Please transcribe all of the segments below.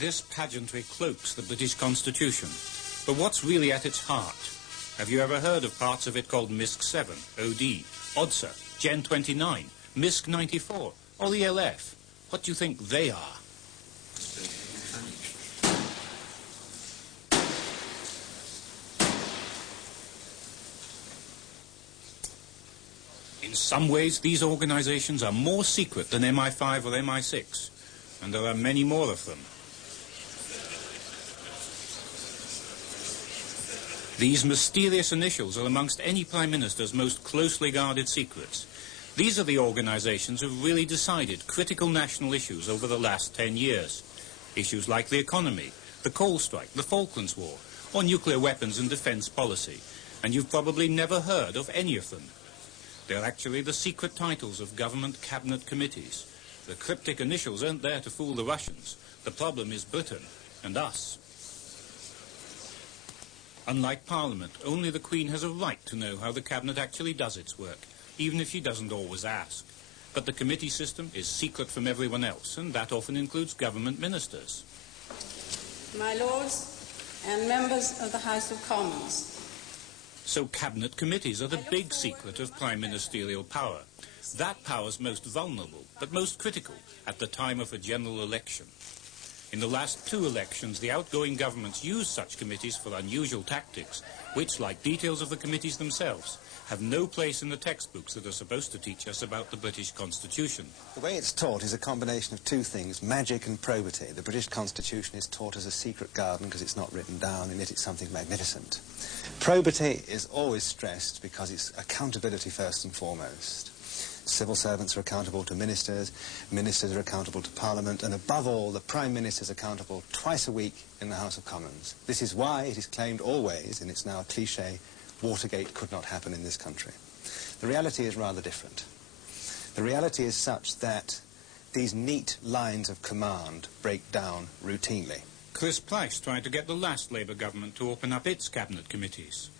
This pageantry cloaks the British Constitution. But what's really at its heart? Have you ever heard of parts of it called MISC 7, OD, ODSA, Gen 29, MISC 94, or the LF? What do you think they are? In some ways, these organizations are more secret than MI5 or MI6, and there are many more of them. These mysterious initials are amongst any Prime Minister's most closely guarded secrets. These are the organizations who've really decided critical national issues over the last 10 years. Issues like the economy, the coal strike, the Falklands War, or nuclear weapons and defense policy. And you've probably never heard of any of them. They're actually the secret titles of government cabinet committees. The cryptic initials aren't there to fool the Russians. The problem is Britain and us. Unlike Parliament, only the Queen has a right to know how the Cabinet actually does its work, even if she doesn't always ask. But the committee system is secret from everyone else, and that often includes government ministers. My Lords and members of the House of Commons. So Cabinet committees are the big secret of prime ministerial power. That power's most vulnerable, but most critical, at the time of a general election. In the last 2 elections, the outgoing governments used such committees for unusual tactics, which, like details of the committees themselves, have no place in the textbooks that are supposed to teach us about the British Constitution. The way it's taught is a combination of 2 things, magic and probity. The British Constitution is taught as a secret garden because it's not written down, and yet it's something magnificent. Probity is always stressed because it's accountability first and foremost. Civil servants are accountable to ministers, ministers are accountable to Parliament, and above all, the Prime Minister is accountable twice a week in the House of Commons. This is why it is claimed always, and it's now a cliché, Watergate could not happen in this country. The reality is rather different. The reality is such that these neat lines of command break down routinely. Chris Price tried to get the last Labour government to open up its cabinet committees.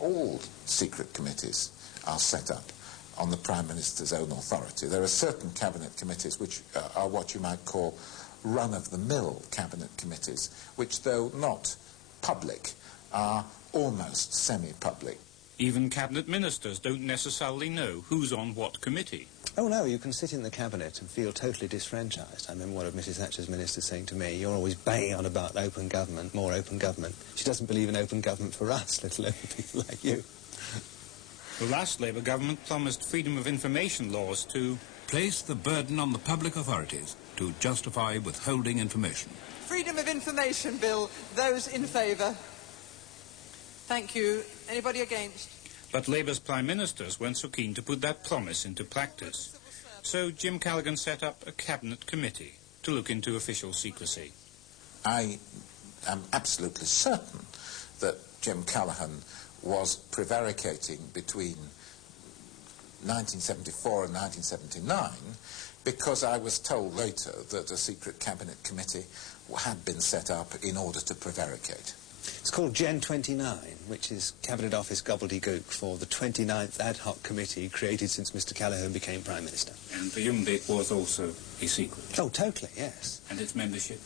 All secret committees are set up on the Prime Minister's own authority. There are certain cabinet committees which are what you might call run-of-the-mill cabinet committees, which, though not public, are almost semi-public. Even cabinet ministers don't necessarily know who's on what committee. Oh no, you can sit in the cabinet and feel totally disfranchised. I remember one of Mrs Thatcher's ministers saying to me, "You're always banging on about open government, more open government." She doesn't believe in open government for us, let alone people like you. The last Labour government promised freedom of information laws to place the burden on the public authorities to justify withholding information. Freedom of Information Bill. Those in favour? Thank you. Anybody against? But Labour's Prime Ministers weren't so keen to put that promise into practice. So Jim Callaghan set up a cabinet committee to look into official secrecy. I am absolutely certain that Jim Callaghan was prevaricating between 1974 and 1979 because I was told later that a secret cabinet committee had been set up in order to prevaricate. It's called Gen 29, which is Cabinet Office gobbledygook for the 29th ad hoc committee created since Mr Callaghan became Prime Minister. And presumably it was also a secret. Oh, totally, yes. And its membership?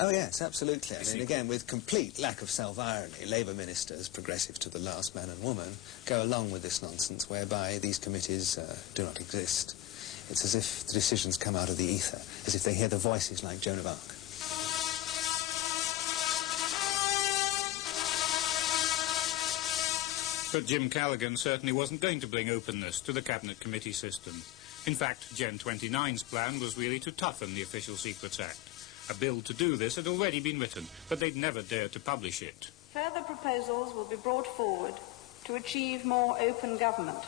Oh, yes, absolutely. I mean, again, with complete lack of self-irony, Labour ministers, progressive to the last man and woman, go along with this nonsense whereby these committees do not exist. It's as if the decisions come out of the ether, as if they hear the voices like Joan of Arc. But Jim Callaghan certainly wasn't going to bring openness to the Cabinet Committee system. In fact, Gen 29's plan was really to toughen the Official Secrets Act. A bill to do this had already been written, but they'd never dared to publish it. Further proposals will be brought forward to achieve more open government.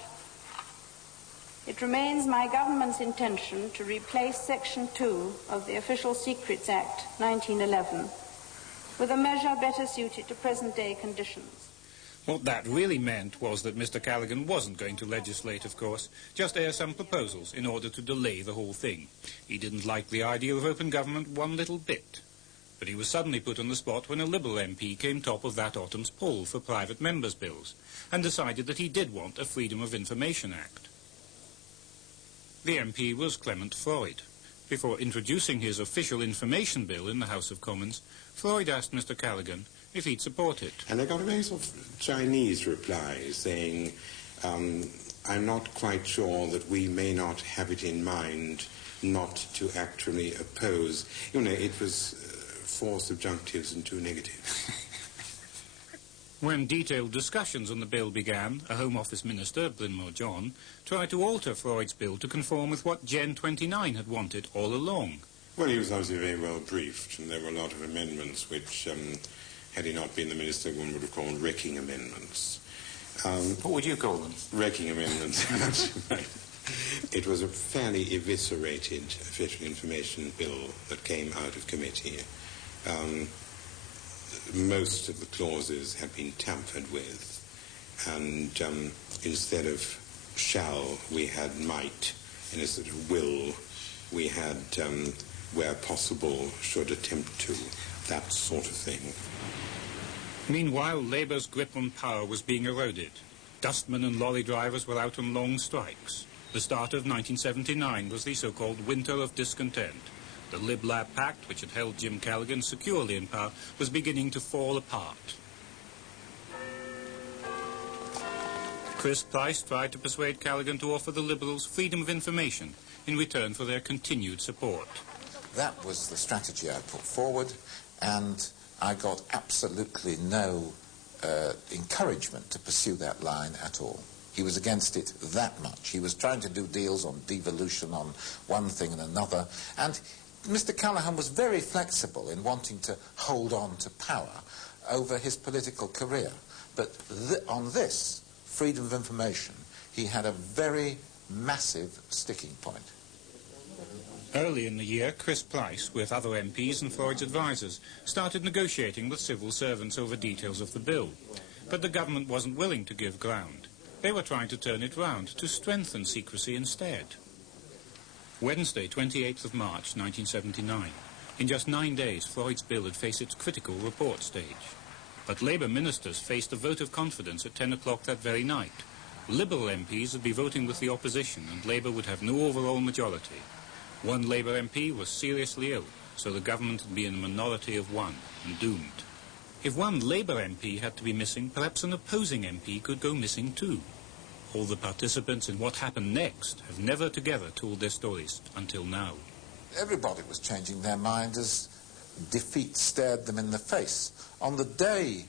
It remains my government's intention to replace Section 2 of the Official Secrets Act 1911 with a measure better suited to present-day conditions. What that really meant was that Mr Callaghan wasn't going to legislate, of course, just air some proposals in order to delay the whole thing. He didn't like the idea of open government one little bit. But he was suddenly put on the spot when a Liberal MP came top of that autumn's poll for private members' bills and decided that he did want a Freedom of Information Act. The MP was Clement Freud. Before introducing his official information bill in the House of Commons, Floyd asked Mr. Callaghan if he'd support it. And I got a very sort of Chinese reply saying, I'm not quite sure that we may not have it in mind not to actually oppose. You know, it was 4 subjunctives and 2 negatives. When detailed discussions on the bill began, a Home Office Minister, Brynmawr John, tried to alter Floyd's bill to conform with what Gen 29 had wanted all along. Well, he was obviously very well briefed, and there were a lot of amendments which, had he not been the minister, one would have called wrecking amendments. What would you call them? Wrecking amendments. It was a fairly eviscerated official information bill that came out of committee. Most of the clauses had been tampered with, and instead of shall, we had might. In a sort of will, we had where possible, should attempt to, that sort of thing. Meanwhile, Labour's grip on power was being eroded. Dustmen and lorry drivers were out on long strikes. The start of 1979 was the so-called Winter of Discontent. The Lib-Lab Pact, which had held Jim Callaghan securely in power, was beginning to fall apart. Chris Price tried to persuade Callaghan to offer the Liberals freedom of information in return for their continued support. That was the strategy I put forward, and I got absolutely no encouragement to pursue that line at all. He was against it that much. He was trying to do deals on devolution, on one thing and another, and Mr. Callaghan was very flexible in wanting to hold on to power over his political career. But on this, freedom of information, he had a very massive sticking point. Early in the year, Chris Price, with other MPs and Floyd's advisers, started negotiating with civil servants over details of the bill. But the government wasn't willing to give ground. They were trying to turn it round, to strengthen secrecy instead. Wednesday, 28th of March, 1979. In just 9 days, Floyd's bill had faced its critical report stage. But Labour ministers faced a vote of confidence at 10 o'clock that very night. Liberal MPs would be voting with the opposition, and Labour would have no overall majority. One Labour MP was seriously ill, so the government would be in a minority of 1 and doomed. If one Labour MP had to be missing, perhaps an opposing MP could go missing too. All the participants in what happened next have never together told their stories until now. Everybody was changing their mind as defeat stared them in the face. On the day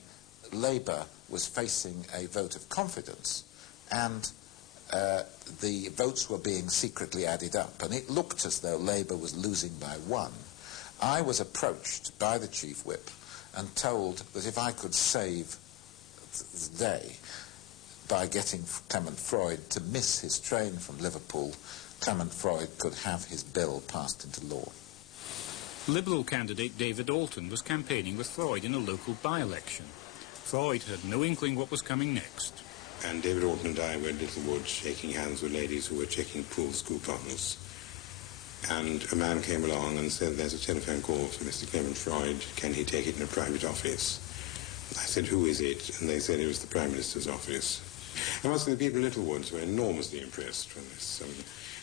Labour was facing a vote of confidence, and the votes were being secretly added up, and it looked as though Labour was losing by 1, I was approached by the Chief Whip and told that if I could save the day by getting Clement Freud to miss his train from Liverpool, Clement Freud could have his bill passed into law. Liberal candidate David Alton was campaigning with Floyd in a local by-election. Floyd had no inkling what was coming next. And David Alton and I were in Littlewood shaking hands with ladies who were checking pool's coupons. And a man came along and said, there's a telephone call for Mr. Clement Freud. Can he take it in a private office? I said, who is it? And they said it was the Prime Minister's office. I must say the people in Littlewood were enormously impressed with this.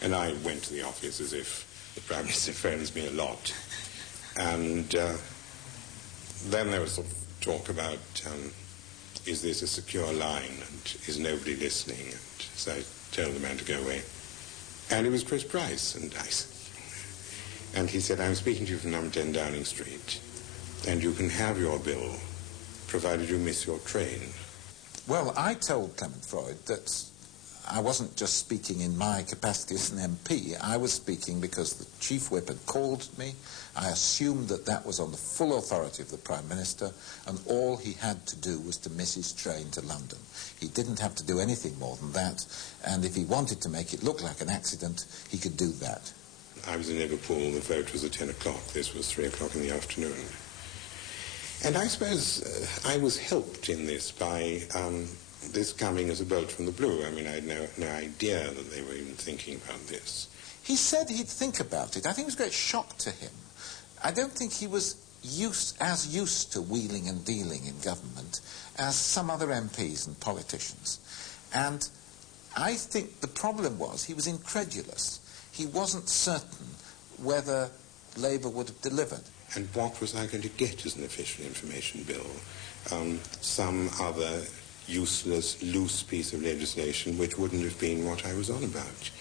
And I went to the office as if the Prime Minister phones me a lot. And then there was sort of talk about, is this a secure line? And is nobody listening? And so I told the man to go away. And it was Chris Price. And he said, I'm speaking to you from number 10 Downing Street. And you can have your bill, provided you miss your train. Well, I told Clement Freud that I wasn't just speaking in my capacity as an MP. I was speaking because the Chief Whip had called me. I assumed that that was on the full authority of the Prime Minister, and all he had to do was to miss his train to London. He didn't have to do anything more than that, and if he wanted to make it look like an accident, he could do that. I was in Liverpool. The vote was at 10 o'clock. This was 3 o'clock in the afternoon. And I suppose I was helped in this by this coming as a bolt from the blue. I mean, I had no idea that they were even thinking about this. He said he'd think about it. I think it was a great shock to him. I don't think he was as used to wheeling and dealing in government as some other MPs and politicians. And I think the problem was he was incredulous. He wasn't certain whether Labour would have delivered. And what was I going to get as an official information bill? Some other useless, loose piece of legislation which wouldn't have been what I was on about.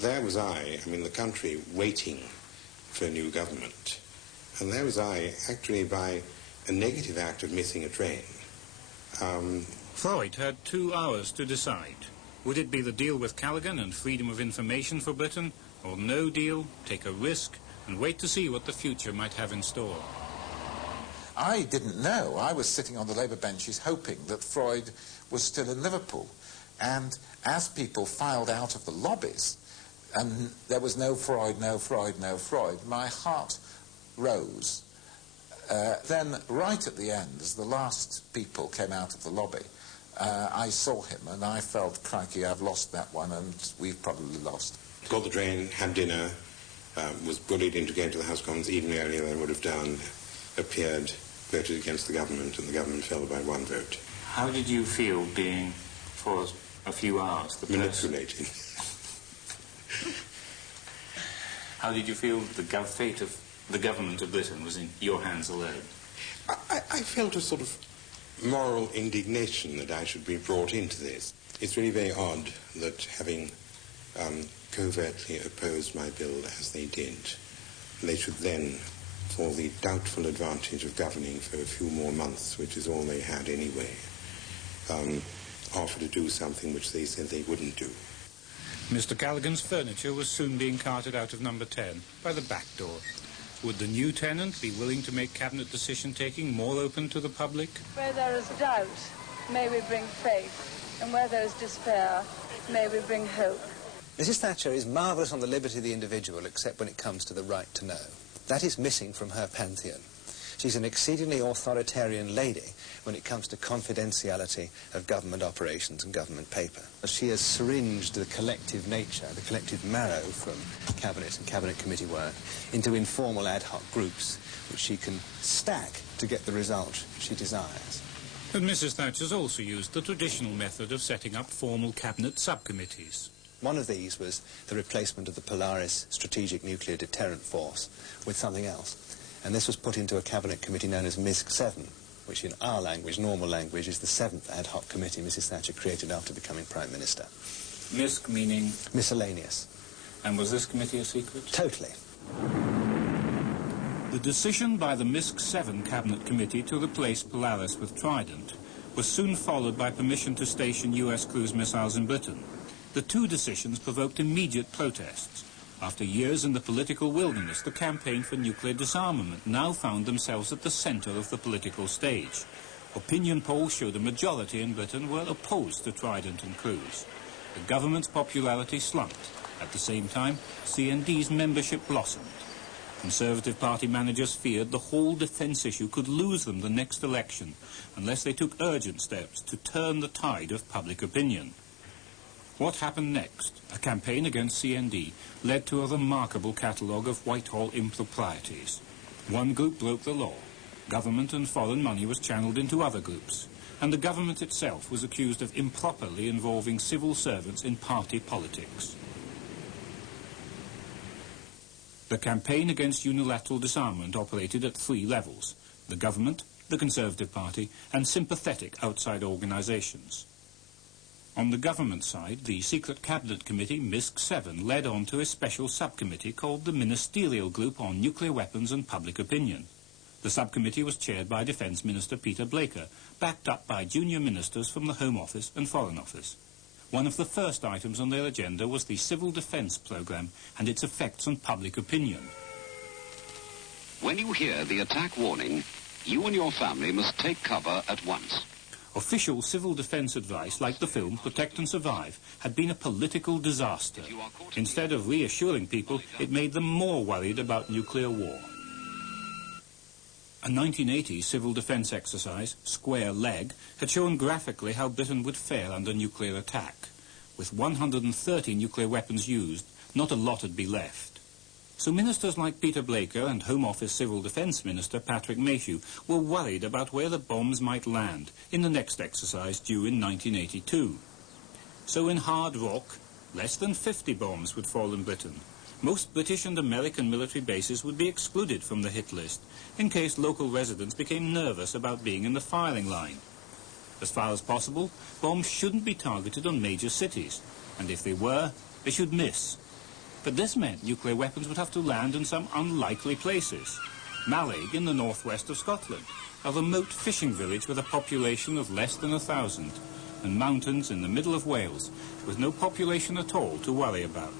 There was I mean the country, waiting for a new government. And there was I, actually by a negative act of missing a train. Freud had 2 hours to decide. Would it be the deal with Callaghan and freedom of information for Britain, or no deal, take a risk, and wait to see what the future might have in store? I didn't know. I was sitting on the Labour benches hoping that Freud was still in Liverpool. And as people filed out of the lobbies, and there was no Freud, no Freud, no Freud, my heart rose. Then, right at the end, as the last people came out of the lobby, I saw him and I felt, crikey, I've lost that one, and we've probably lost. Got the train, had dinner, was bullied into going to the House of Commons even earlier than I would have done, appeared, voted against the government, and the government fell by 1 vote. How did you feel being, for a few hours, the Manipulating. How did you feel the fate of the government of Britain was in your hands alone? I felt a sort of moral indignation that I should be brought into this. It's really very odd that having covertly opposed my bill as they did, they should then, for the doubtful advantage of governing for a few more months, which is all they had anyway, offer to do something which they said they wouldn't do. Mr. Callaghan's furniture was soon being carted out of number 10 by the back door. Would the new tenant be willing to make cabinet decision-taking more open to the public? Where there is doubt, may we bring faith, and where there is despair, may we bring hope. Mrs. Thatcher is marvellous on the liberty of the individual, except when it comes to the right to know. That is missing from her pantheon. She's an exceedingly authoritarian lady when it comes to confidentiality of government operations and government paper. She has syringed the collective nature, the collective marrow from cabinet and cabinet committee work into informal ad hoc groups which she can stack to get the result she desires. But Mrs. Thatcher's also used the traditional method of setting up formal cabinet subcommittees. One of these was the replacement of the Polaris Strategic Nuclear Deterrent Force with something else. And this was put into a cabinet committee known as MISC-7, which in our language, normal language, is the 7th ad hoc committee Mrs. Thatcher created after becoming Prime Minister. MISC meaning? Miscellaneous. And was this committee a secret? Totally. The decision by the MISC-7 Cabinet Committee to replace Polaris with Trident was soon followed by permission to station US cruise missiles in Britain. The 2 decisions provoked immediate protests. After years in the political wilderness, the campaign for nuclear disarmament now found themselves at the centre of the political stage. Opinion polls showed a majority in Britain were opposed to Trident and Cruise. The government's popularity slumped. At the same time, CND's membership blossomed. Conservative Party managers feared the whole defence issue could lose them the next election unless they took urgent steps to turn the tide of public opinion. What happened next? A campaign against CND led to a remarkable catalogue of Whitehall improprieties. One group broke the law. Government and foreign money was channeled into other groups, and the government itself was accused of improperly involving civil servants in party politics. The campaign against unilateral disarmament operated at 3 levels: the government, the Conservative Party, and sympathetic outside organisations. On the government side, the secret cabinet committee, MISC-7, led on to a special subcommittee called the Ministerial Group on Nuclear Weapons and Public Opinion. The subcommittee was chaired by Defence Minister Peter Blaker, backed up by junior ministers from the Home Office and Foreign Office. One of the first items on their agenda was the Civil Defence Programme and its effects on public opinion. When you hear the attack warning, you and your family must take cover at once. Official civil defence advice, like the film Protect and Survive, had been a political disaster. Instead of reassuring people, it made them more worried about nuclear war. A 1980 civil defence exercise, Square Leg, had shown graphically how Britain would fare under nuclear attack. With 130 nuclear weapons used, not a lot would be left. So ministers like Peter Blaker and Home Office Civil Defence Minister Patrick Mayhew were worried about where the bombs might land in the next exercise due in 1982. So in Hard Rock, less than 50 bombs would fall in Britain. Most British and American military bases would be excluded from the hit list in case local residents became nervous about being in the firing line. As far as possible, bombs shouldn't be targeted on major cities, and if they were, they should miss. But this meant nuclear weapons would have to land in some unlikely places. Mallaig in the northwest of Scotland, a remote fishing village with a population of less than 1,000, and mountains in the middle of Wales with no population at all to worry about.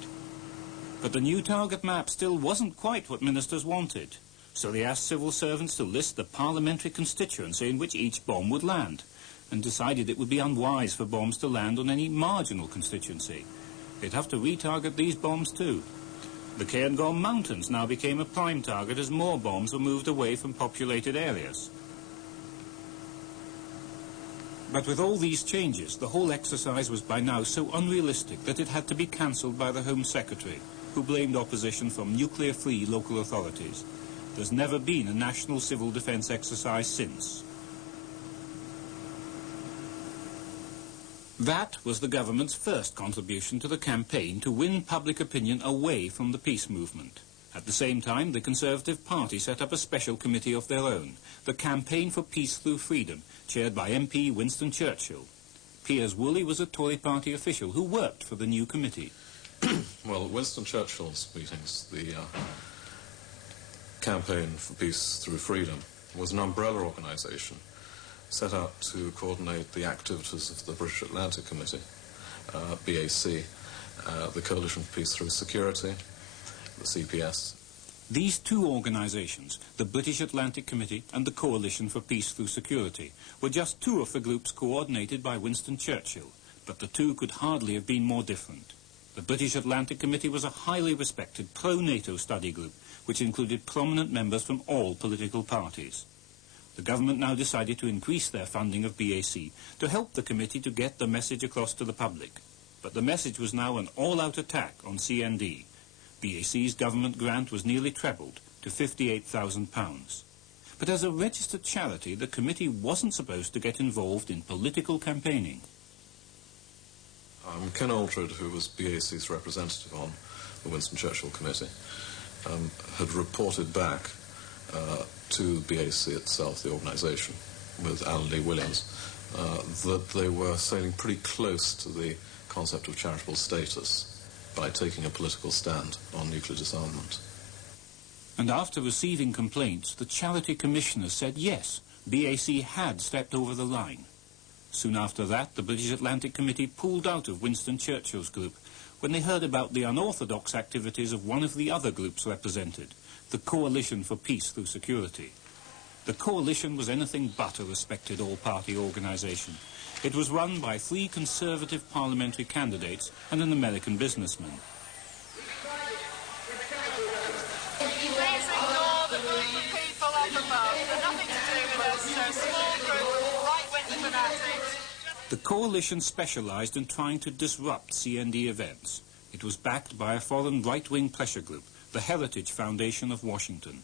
But the new target map still wasn't quite what ministers wanted, so they asked civil servants to list the parliamentary constituency in which each bomb would land, and decided it would be unwise for bombs to land on any marginal constituency. They'd have to retarget these bombs too. The Cairngorm Mountains now became a prime target as more bombs were moved away from populated areas. But with all these changes, the whole exercise was by now so unrealistic that it had to be cancelled by the Home Secretary, who blamed opposition from nuclear-free local authorities. There's never been a national civil defence exercise since. That was the government's first contribution to the campaign to win public opinion away from the peace movement. At the same time, the Conservative Party set up a special committee of their own, the Campaign for Peace Through Freedom, chaired by MP Winston Churchill. Piers Woolley was a Tory party official who worked for the new committee. Well, at Winston Churchill's meetings, the Campaign for Peace Through Freedom was an umbrella organisation set out to coordinate the activities of the British Atlantic Committee, BAC, the Coalition for Peace Through Security, the CPS. These two organisations, the British Atlantic Committee and the Coalition for Peace Through Security, were just two of the groups coordinated by Winston Churchill, but the two could hardly have been more different. The British Atlantic Committee was a highly respected pro-NATO study group, which included prominent members from all political parties. The government now decided to increase their funding of BAC to help the committee to get the message across to the public. But the message was now an all-out attack on CND. BAC's government grant was nearly trebled to £58,000. But as a registered charity, the committee wasn't supposed to get involved in political campaigning. Ken Aldred, who was BAC's representative on the Winston Churchill Committee, had reported back to BAC itself, the organisation, with Alan Lee Williams, that they were sailing pretty close to the concept of charitable status by taking a political stand on nuclear disarmament. And after receiving complaints, the Charity Commissioner said yes, BAC had stepped over the line. Soon after that, the British Atlantic Committee pulled out of Winston Churchill's group when they heard about the unorthodox activities of one of the other groups represented, the Coalition for Peace Through Security. The Coalition was anything but a respected all-party organisation. It was run by 3 Conservative parliamentary candidates and an American businessman. Please ignore the group of people up above. They're nothing to do with us. They're a small group of right-wing fanatics. The Coalition specialised in trying to disrupt CND events. It was backed by a foreign right-wing pressure group, the Heritage Foundation of Washington.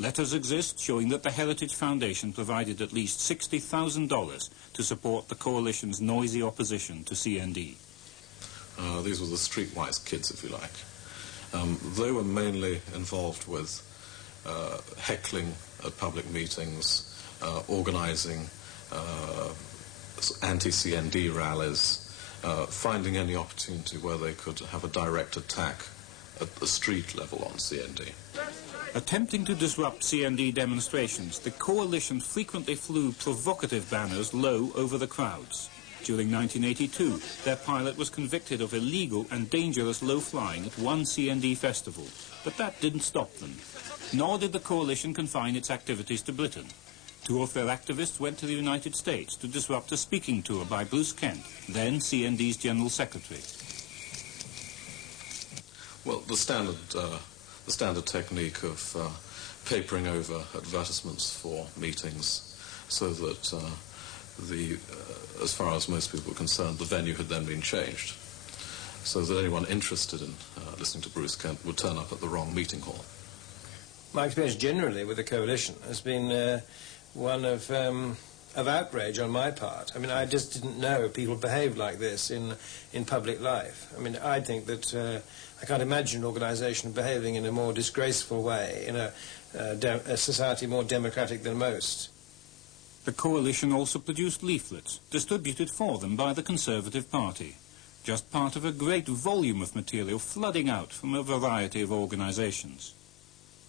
Letters exist showing that the Heritage Foundation provided at least $60,000 to support the Coalition's noisy opposition to CND. These were the streetwise kids, if you like. They were mainly involved with heckling at public meetings, organising anti-CND rallies, finding any opportunity where they could have a direct attack at the street level on CND. Attempting to disrupt CND demonstrations, the Coalition frequently flew provocative banners low over the crowds. During 1982, their pilot was convicted of illegal and dangerous low flying at one CND festival, but that didn't stop them. Nor did the Coalition confine its activities to Britain. 2 of their activists went to the United States to disrupt a speaking tour by Bruce Kent, then CND's General Secretary. Well, the standard technique of papering over advertisements for meetings so that as far as most people were concerned, the venue had then been changed, so that anyone interested in listening to Bruce Kent would turn up at the wrong meeting hall. My experience generally with the Coalition has been one of of outrage on my part. I mean, I just didn't know people behaved like this in public life. I mean, I think that I can't imagine an organisation behaving in a more disgraceful way in a society more democratic than most. The coalition also produced leaflets, distributed for them by the Conservative Party, just part of a great volume of material flooding out from a variety of organisations.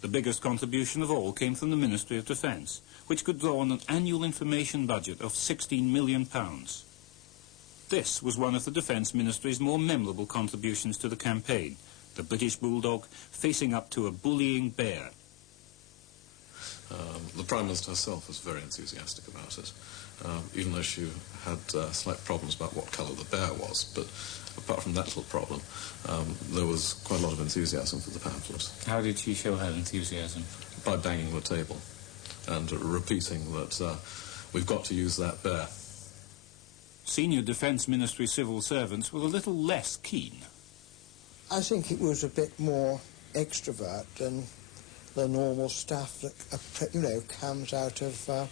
The biggest contribution of all came from the Ministry of Defence, which could draw on an annual information budget of £16 million. This was one of the Defence Ministry's more memorable contributions to the campaign, the British bulldog facing up to a bullying bear. The Prime Minister herself was very enthusiastic about it, even though she had slight problems about what colour the bear was. But apart from that little problem, there was quite a lot of enthusiasm for the pamphlet. How did she show her enthusiasm? By banging the table and repeating that we've got to use that bear. Senior Defence Ministry civil servants were a little less keen. I think it was a bit more extrovert than the normal stuff that, you know, comes out of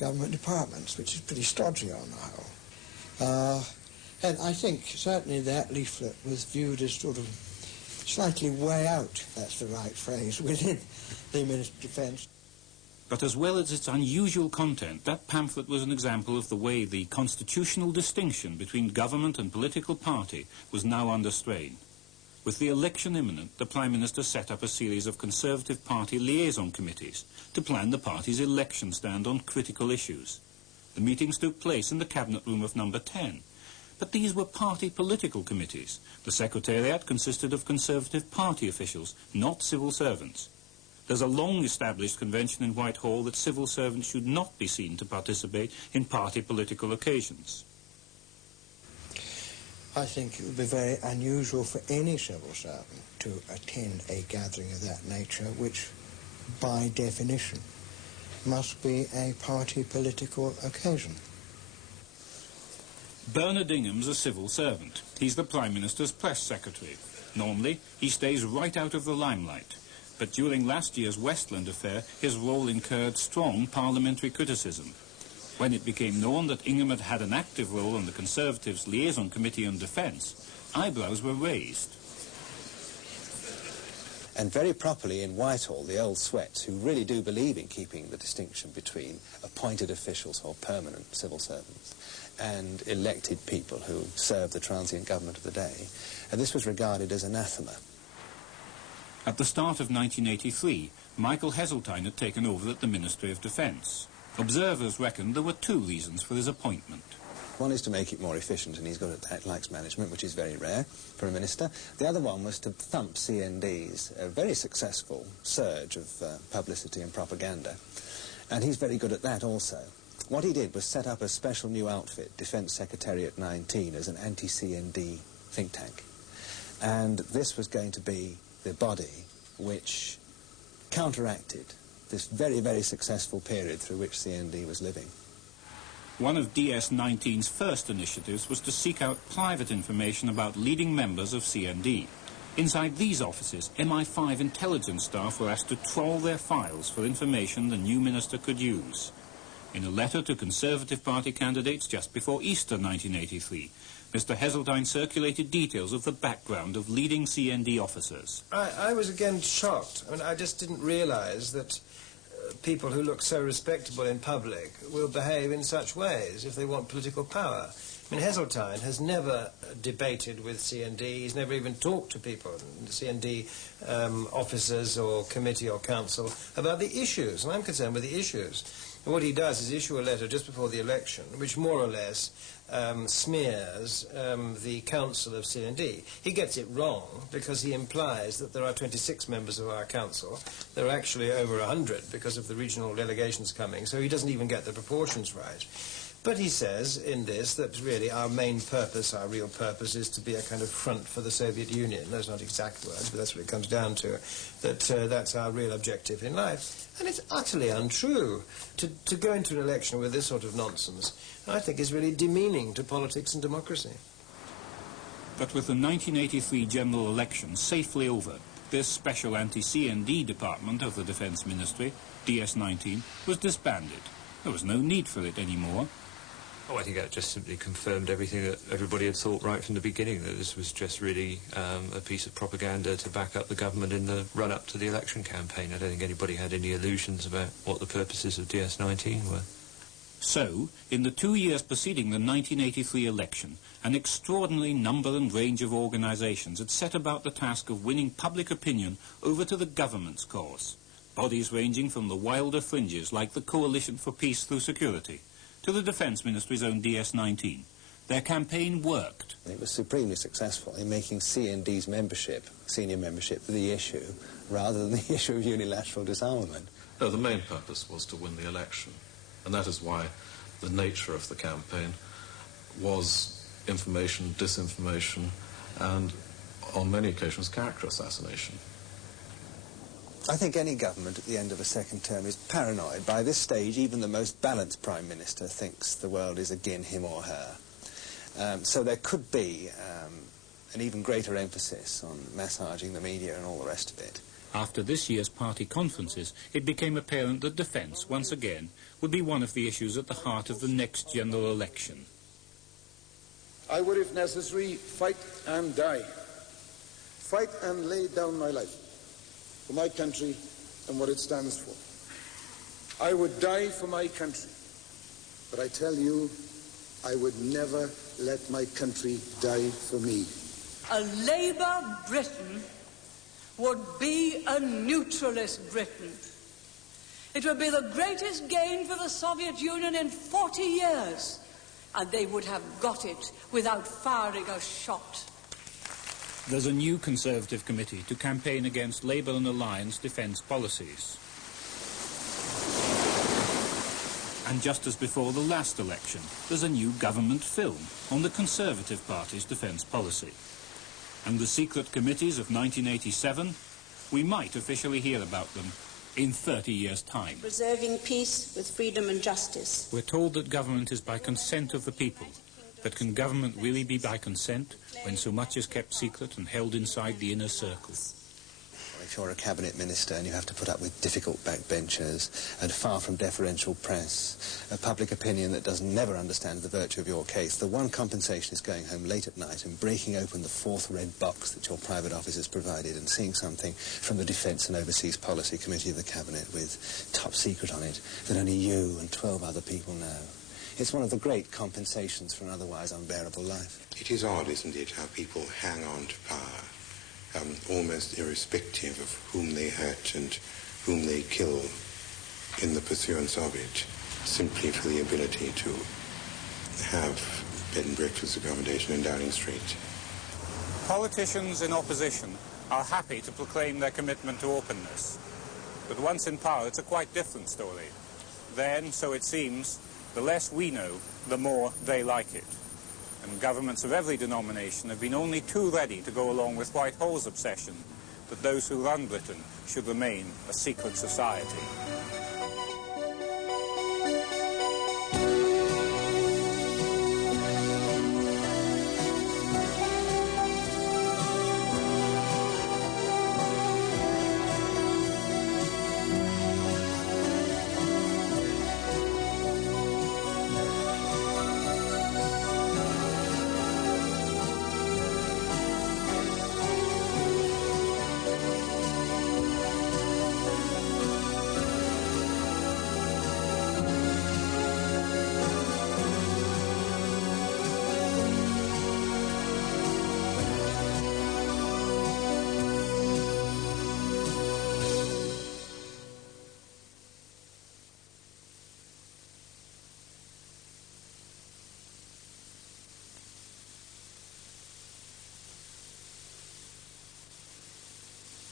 government departments, which is pretty stodgy on the whole. And I think certainly that leaflet was viewed as sort of slightly way out, that's the right phrase, within the Ministry of Defence. But as well as its unusual content, that pamphlet was an example of the way the constitutional distinction between government and political party was now under strain. With the election imminent, the Prime Minister set up a series of Conservative Party liaison committees to plan the party's election stand on critical issues. The meetings took place in the Cabinet Room of Number 10. But these were party political committees. The Secretariat consisted of Conservative Party officials, not civil servants. There's a long-established convention in Whitehall that civil servants should not be seen to participate in party political occasions. I think it would be very unusual for any civil servant to attend a gathering of that nature, which, by definition, must be a party political occasion. Bernard Ingham's a civil servant. He's the Prime Minister's press secretary. Normally, he stays right out of the limelight. But during last year's Westland affair, his role incurred strong parliamentary criticism. When it became known that Ingham had had an active role on the Conservatives' Liaison Committee on Defence, eyebrows were raised. And very properly in Whitehall, the old sweats, who really do believe in keeping the distinction between appointed officials or permanent civil servants and elected people who serve the transient government of the day, and this was regarded as anathema. At the start of 1983, Michael Heseltine had taken over at the Ministry of Defence. Observers reckoned there were two reasons for his appointment. One is to make it more efficient, and he's good at that, likes management, which is very rare for a minister. The other one was to thump CND's very successful surge of publicity and propaganda, and he's very good at that also. What he did was set up a special new outfit, Defence Secretariat 19, as an anti-CND think tank. And this was going to be the body which counteracted this very, very successful period through which CND was living. One of DS19's first initiatives was to seek out private information about leading members of CND. Inside these offices, MI5 intelligence staff were asked to trawl their files for information the new minister could use. In a letter to Conservative Party candidates just before Easter 1983, Mr. Heseltine circulated details of the background of leading CND officers. I was again shocked. I mean, I just didn't realise that people who look so respectable in public will behave in such ways if they want political power. I mean, Heseltine has never debated with CND. He's never even talked to people, CND officers or committee or council, about the issues. And I'm concerned with the issues. And what he does is issue a letter just before the election, which more or less smears the council of CND. He gets it wrong because he implies that there are 26 members of our council. There are actually over 100 because of the regional delegations coming, so he doesn't even get the proportions right. But he says in this that really our main purpose, our real purpose, is to be a kind of front for the Soviet Union. Those are not exact words, but that's what it comes down to, that that's our real objective in life. And it's utterly untrue. To go into an election with this sort of nonsense, I think, is really demeaning to politics and democracy. But with the 1983 general election safely over, this special anti-CND department of the Defence Ministry, DS19, was disbanded. There was no need for it anymore. Oh, I think that just simply confirmed everything that everybody had thought right from the beginning, that this was just really a piece of propaganda to back up the government in the run-up to the election campaign. I don't think anybody had any illusions about what the purposes of DS19 were. So, in the 2 years preceding the 1983 election, an extraordinary number and range of organisations had set about the task of winning public opinion over to the government's cause. Bodies ranging from the wilder fringes, like the Coalition for Peace Through Security, to the Defence Ministry's own DS19. Their campaign worked. It was supremely successful in making CND's membership, senior membership, the issue, rather than the issue of unilateral disarmament. No, the main purpose was to win the election. And that is why the nature of the campaign was information, disinformation, and, on many occasions, character assassination. I think any government at the end of a second term is paranoid. By this stage, even the most balanced Prime Minister thinks the world is again him or her. So there could be an even greater emphasis on massaging the media and all the rest of it. After this year's party conferences, it became apparent that defence, once again, would be one of the issues at the heart of the next general election. I would, if necessary, fight and die. Fight and lay down my life for my country and what it stands for. I would die for my country, but I tell you, I would never let my country die for me. A Labour Britain would be a neutralist Britain. It would be the greatest gain for the Soviet Union in 40 years, and they would have got it without firing a shot. There's a new Conservative committee to campaign against Labour and Alliance defence policies. And just as before the last election, there's a new government film on the Conservative Party's defence policy. And the secret committees of 1987, we might officially hear about them in 30 years' time. Preserving peace with freedom and justice. We're told that government is by consent of the people. But can government really be by consent when so much is kept secret and held inside the inner circle? If you're a cabinet minister and you have to put up with difficult backbenchers and far from deferential press, a public opinion that does never understand the virtue of your case, the one compensation is going home late at night and breaking open the fourth red box that your private office has provided and seeing something from the Defence and Overseas Policy Committee of the Cabinet with top secret on it that only you and 12 other people know. It's one of the great compensations for an otherwise unbearable life. It is odd, isn't it, how people hang on to power, almost irrespective of whom they hurt and whom they kill in the pursuance of it, simply for the ability to have bed and breakfast accommodation in Downing Street. Politicians in opposition are happy to proclaim their commitment to openness. But once in power, it's a quite different story. Then, so it seems, the less we know, the more they like it. And governments of every denomination have been only too ready to go along with Whitehall's obsession that those who run Britain should remain a secret society.